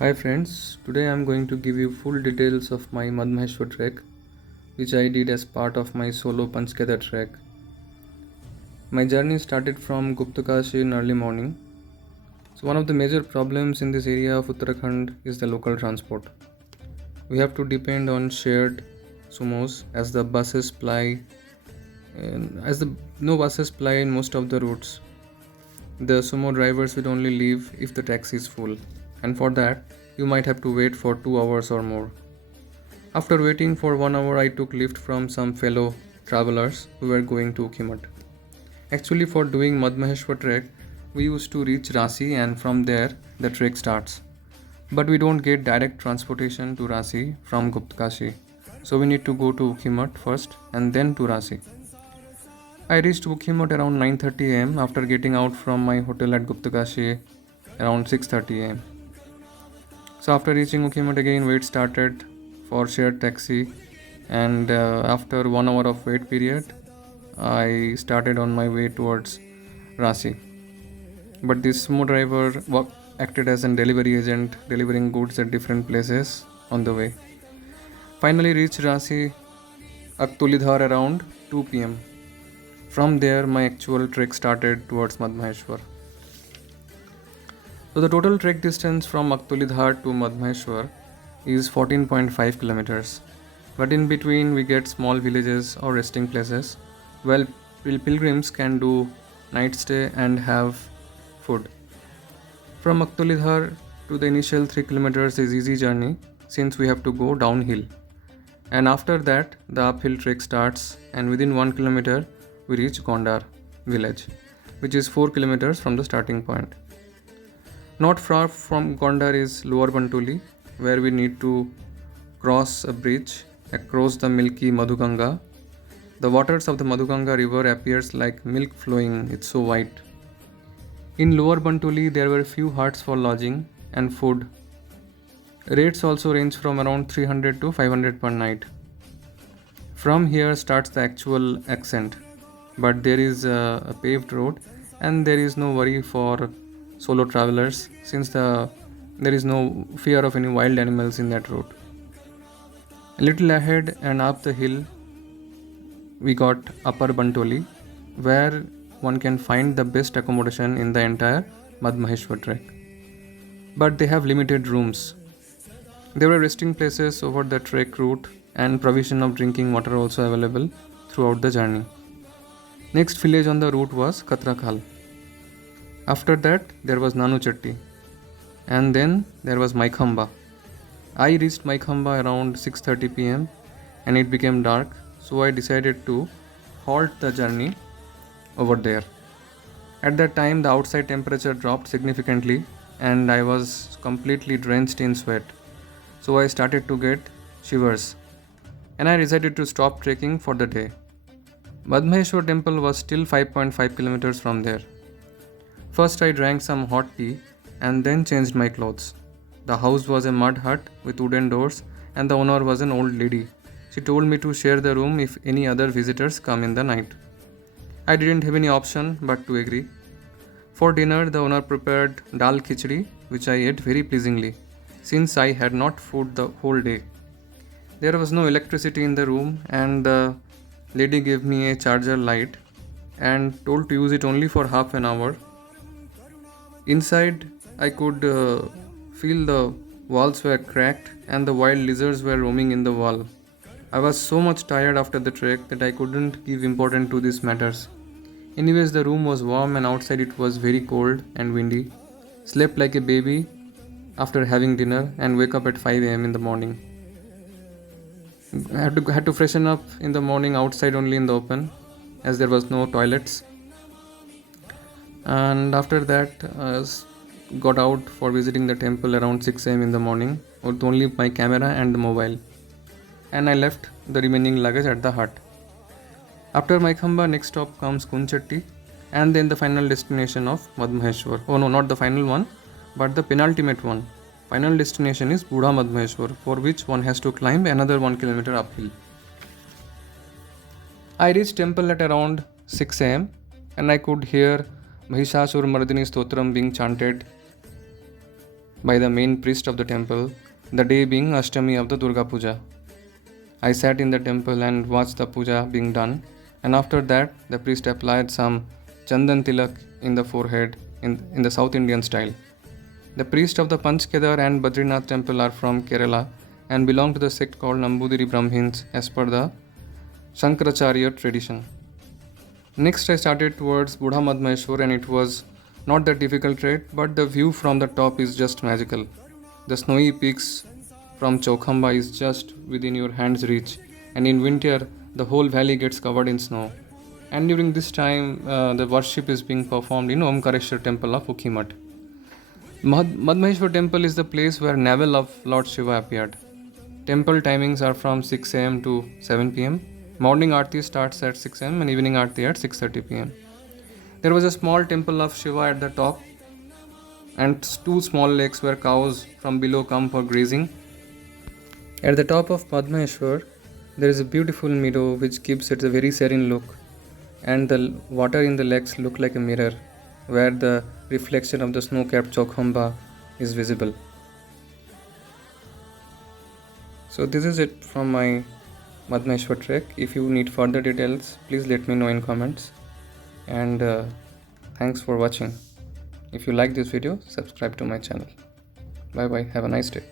Hi friends, today I am going to give you full details of my Madmaheshwar trek, which I did as part of my solo Panch Kedar trek. My journey started from Guptakashi in early morning. So one of the major problems in this area of Uttarakhand is the local transport. We have to depend on shared sumos as the buses ply, as the no buses ply in most of the routes. The sumo drivers will only leave if the taxi is full, and for that you might have to wait for 2 hours or more. After waiting for 1 hour, I took lift from some fellow travelers who were going to Ukimat. Actually, for doing Madmaheshwar trek, we used to reach Rasi and from there the trek starts. But we don't get direct transportation to Rasi from Guptkashi, so we need to go to Ukimat first and then to Rasi. I reached Ukimat around 9:30 am after getting out from my hotel at Guptakashi around 6:30 am. So after reaching Ukimat again, wait started for shared taxi, and after 1 hour of wait period, I started on my way towards Rasi. But this sumo driver acted as a delivery agent, delivering goods at different places on the way. Finally reached Rasi Aktulidhar around 2 pm. From there, my actual trek started towards Madmaheshwar. So the total trek distance from Aktulidhar to Madmaheshwar is 14.5 kilometers. But in between we get small villages or resting places where pilgrims can do night stay and have food. From Aktulidhar to the initial 3 kilometers is easy journey since we have to go downhill. And after that the uphill trek starts, and within 1 kilometer we reach Gondar village, which is 4 kilometers from the starting point. Not far from Gondar is Lower Bantuli, where we need to cross a bridge across the milky Madhuganga. The waters of the Madhuganga river appears like milk flowing, it's so white. In Lower Bantuli there were few huts for lodging and food. Rates also range from around 300 to 500 per night. From here starts the actual ascent, but there is a paved road and there is no worry for solo travelers since there is no fear of any wild animals in that route. A little ahead and up the hill we got Upper Bantoli, where one can find the best accommodation in the entire Madmaheshwar trek. But they have limited rooms. There were resting places over the trek route and provision of drinking water also available throughout the journey. Next village on the route was Katrakhal. After that, there was Nanuchatti, and then there was Maikhamba. I reached Maikhamba around 6:30 pm and it became dark, so I decided to halt the journey over there. At that time, the outside temperature dropped significantly and I was completely drenched in sweat, so I started to get shivers and I decided to stop trekking for the day. Madmaheshwar temple was still 5.5 kilometers from there. First, I drank some hot tea and then changed my clothes. The house was a mud hut with wooden doors, and the owner was an old lady. She told me to share the room if any other visitors come in the night. I didn't have any option but to agree. For dinner, the owner prepared dal khichdi, which I ate very pleasingly, since I had not food the whole day. There was no electricity in the room, and the lady gave me a charger light and told to use it only for half an hour. Inside, I could feel the walls were cracked and the wild lizards were roaming in the wall. I was so much tired after the trek that I couldn't give importance to these matters. Anyways, the room was warm and outside it was very cold and windy. Slept like a baby after having dinner and wake up at 5 am in the morning. I had to freshen up in the morning outside only in the open as there was no toilets. And after that, got out for visiting the temple around 6 am in the morning with only my camera and the mobile, and I left the remaining luggage at the hut. After Maikhamba, next stop comes Kunchatti and then the final destination of Madmaheshwar. Oh no, not the final one, but the penultimate one. Final destination is Budha Madmaheshwar, for which one has to climb another 1 kilometer uphill. I reached temple at around 6 am and I could hear Mahishasur Mardini Stotram being chanted. by the main priest of the temple, the day being Ashtami of the Durga Puja. I sat in the temple and watched the puja being done, and after that, the priest applied some chandan tilak in the forehead in the South Indian style. The priest of the Panch, Kedar, and Badrinath temple are from Kerala and belong to the sect called Nambudiri Brahmins as per the Shankaracharya tradition. Next, I started towards Buddha Madmaheshwar, and it was not that difficult trek, but the view from the top is just magical. The snowy peaks from Chaukhamba is just within your hand's reach, and in winter, the whole valley gets covered in snow. And during this time, the worship is being performed in Omkareshwar temple of Ukhimat. Madmaheshwar temple is the place where navel of Lord Shiva appeared. Temple timings are from 6 am to 7 pm. Morning Aarti starts at 6 am and evening Aarti at 6:30 pm. There was a small temple of Shiva at the top, and two small lakes where cows from below come for grazing. At the top of Madmaheshwar, there is a beautiful meadow which gives it a very serene look, and the water in the lakes look like a mirror, where the reflection of the snow-capped Chaukhamba is visible. So this is it from my Madmaheshwar trek. If you need further details, please let me know in comments. And thanks for watching. If you like this video, subscribe to my channel. Bye bye. Have a nice day.